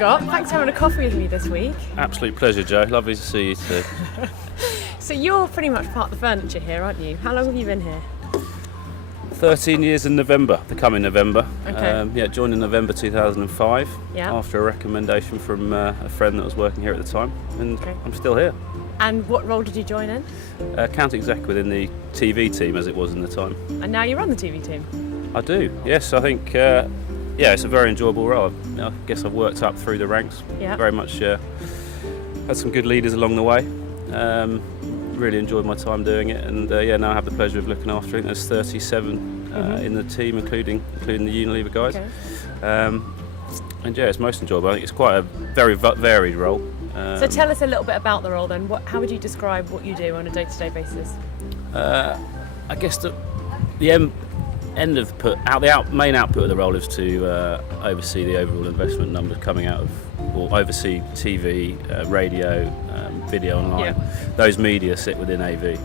Scott. Thanks for having a coffee with me this week. Absolute pleasure, Joe. Lovely to see you too. So you're pretty much part of the furniture here, aren't you? How long have you been here? 13 years in November, the coming November. Okay. Joined in November 2005 Yeah. after a recommendation from a friend that was working here at the time, and Okay. I'm still here. And what role did you join in? Account exec within the TV team as it was in the time. And now you're on the TV team. I do, yes. I think, it's a very enjoyable role. I guess I've worked up through the ranks. Yeah. Very much had some good leaders along the way. Really enjoyed my time doing it, and now I have the pleasure of looking after it. There's 37 in the team, including the Unilever guys. Okay. It's most enjoyable. I think it's quite a very varied role. So tell us a little bit about the role then. How would you describe what you do on a day-to-day basis? I guess the main output of the role is to oversee the overall investment numbers coming out of, or oversee TV, radio, video online. Yeah. Those media sit within AV.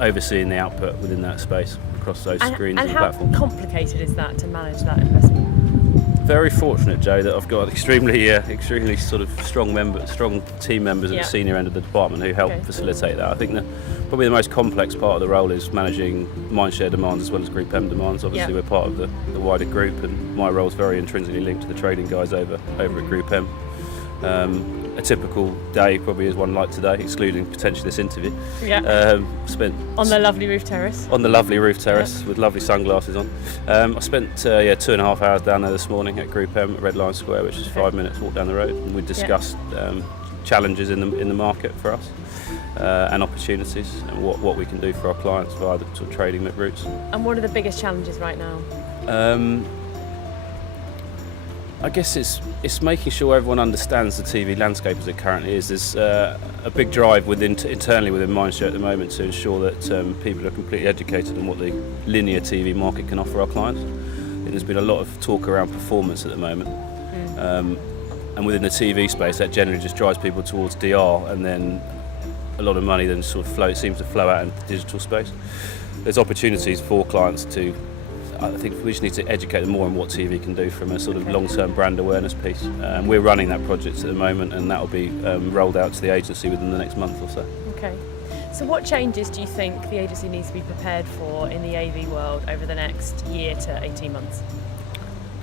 Overseeing the output within that space across those screens and platforms. And how complicated is that to manage that investment? Very fortunate, Joe, that I've got extremely sort of strong team members at the senior end of the department who help facilitate that. I think probably the most complex part of the role is managing Mindshare demands as well as Group M demands. Obviously, we're part of the wider group, and my role is very intrinsically linked to the trading guys over at Group M. A typical day probably is one like today, excluding potentially this interview. Yeah. Spent on the lovely roof terrace. On the lovely roof terrace with lovely sunglasses on. I spent 2.5 hours down there this morning at Group M at Red Lion Square, which is 5 minutes walk down the road, and we discussed challenges in the market for us and opportunities, and what we can do for our clients via the sort of trading routes. And what are the biggest challenges right now? I guess it's making sure everyone understands the TV landscape as it currently is. There's a big drive internally within Mindshare at the moment to ensure that people are completely educated on what the linear TV market can offer our clients. There's been a lot of talk around performance at the moment, and within the TV space that generally just drives people towards DR, and then a lot of money then sort of seems to flow out into the digital space. There's opportunities for clients to. I think we just need to educate them more on what TV can do from a sort of long-term brand awareness piece. We're running that project at the moment, and that will be rolled out to the agency within the next month or so. Okay. So what changes do you think the agency needs to be prepared for in the AV world over the next year to 18 months?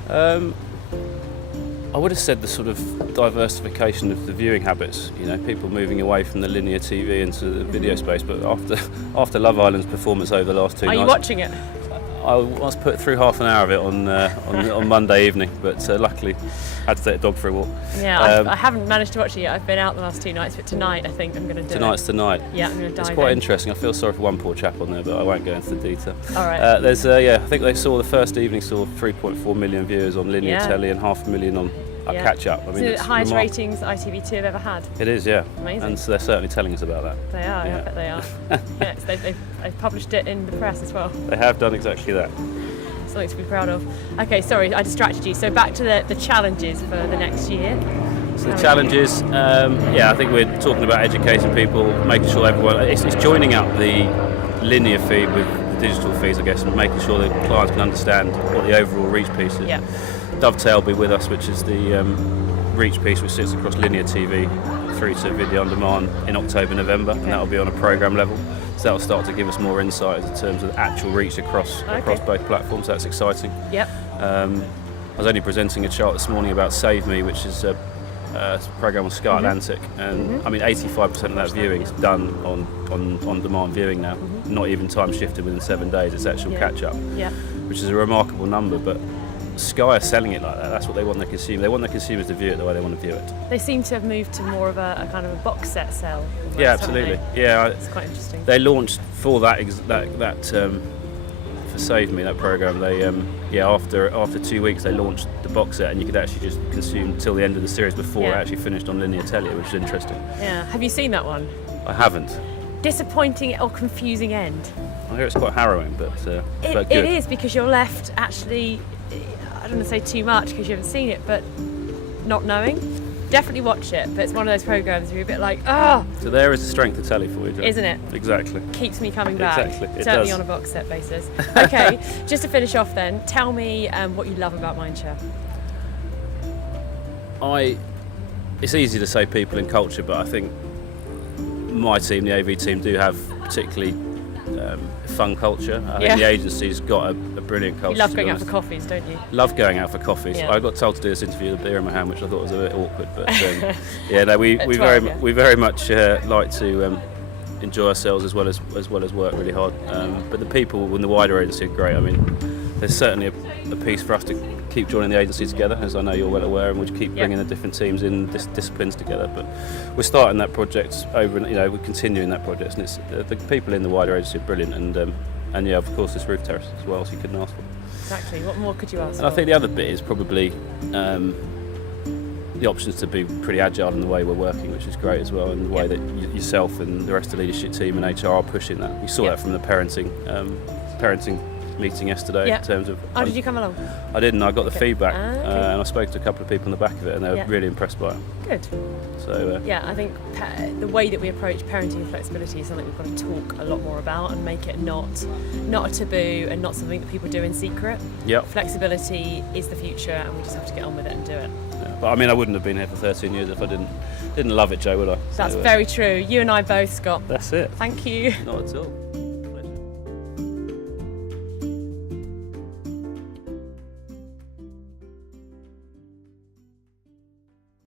I would have said the sort of diversification of the viewing habits. People moving away from the linear TV into the video space. But after Love Island's performance over the last 2 nights, are you watching it? I was put through half an hour of it on Monday evening, but luckily had to take a dog for a walk. Yeah, I haven't managed to watch it yet. I've been out the last 2 nights, but tonight I think I'm going to do Tonight's it. tonight. Yeah, I'm going to dive in. It's quite interesting. I feel sorry for one poor chap on there, but I won't go into the detail. All right. I think they saw the first evening 3.4 million viewers on linear telly and 500,000 on catch up. I mean, it's the highest ratings ITV2 have ever had. It is, yeah. Amazing. And so they're certainly telling us about that. They are, I bet they are. They've published it in the press as well. They have done exactly that. Something to be proud of. Okay, sorry, I distracted you. So back to the challenges for the next year. So the challenges, I think we're talking about educating people, making sure everyone, it's joining up the linear feed with the digital feeds, I guess, and making sure that clients can understand what the overall reach piece is. Yeah. Dovetail will be with us, which is the reach piece which sits across linear TV through to video on demand in October, November, and that will be on a programme level. So that will start to give us more insight in terms of actual reach across both platforms. That's exciting. Yep. I was only presenting a chart this morning about Save Me, which is a programme on Sky Atlantic, and I mean 85% of that viewing is done on demand viewing now. Not even time shifted within 7 days. It's actual catch up, which is a remarkable number. But Sky are selling it like that. That's what they want their consumers. They want their consumers to view it the way they want to view it. They seem to have moved to more of a kind of a box set sell. Almost, yeah, absolutely. Yeah, it's quite interesting. They launched for that for Save Me, that programme. They after 2 weeks they launched the box set, and you could actually just consume till the end of the series before it actually finished on linear telly, which is interesting. Yeah. Have you seen that one? I haven't. Disappointing or confusing end? I hear it's quite harrowing, but good. It is, because you're left actually. I don't want to say too much because you haven't seen it, but not knowing. Definitely watch it, but it's one of those programmes where you're a bit like, So there is the strength of telly for you, Joe. Isn't it? Exactly. Keeps me coming back. Exactly. It Certainly does. on a box set basis. Okay, just to finish off then, tell me what you love about Mindshare. it's easy to say people and culture, but I think my team, the AV team, do have particularly fun culture. I think the agency's got a brilliant culture. You love going out for coffees, don't you? Love going out for coffees. Yeah. I got told to do this interview with a beer in my hand, which I thought was a bit awkward, but yeah, no, we very much like to enjoy ourselves as well as work really hard. But the people in the wider agency are great. I mean, there's certainly a piece for us to keep joining the agency together, as I know you're well aware, and we'll keep bringing the different teams in disciplines together. But we're starting that project over, and we're continuing that project, and it's the people in the wider agency are brilliant, and yeah, of course, this roof terrace as well, so you couldn't ask for. Exactly. What more could you ask And for? I think the other bit is probably the options to be pretty agile in the way we're working, which is great as well, and the way that yourself and the rest of the leadership team and HR are pushing that. We saw that from the parenting meeting yesterday in terms of. Oh, did you come along? I did, and I got the feedback, okay. and I spoke to a couple of people on the back of it, and they were really impressed by it. Good. So yeah, I think the way that we approach parenting and flexibility is something we've got to talk a lot more about and make it not a taboo and not something that people do in secret. Yep. Flexibility is the future, and we just have to get on with it and do it. Yeah. But I mean, I wouldn't have been here for 13 years if I didn't love it, Joe, would I? That's very true. You and I both, Scott. That's it. Thank you. Not at all.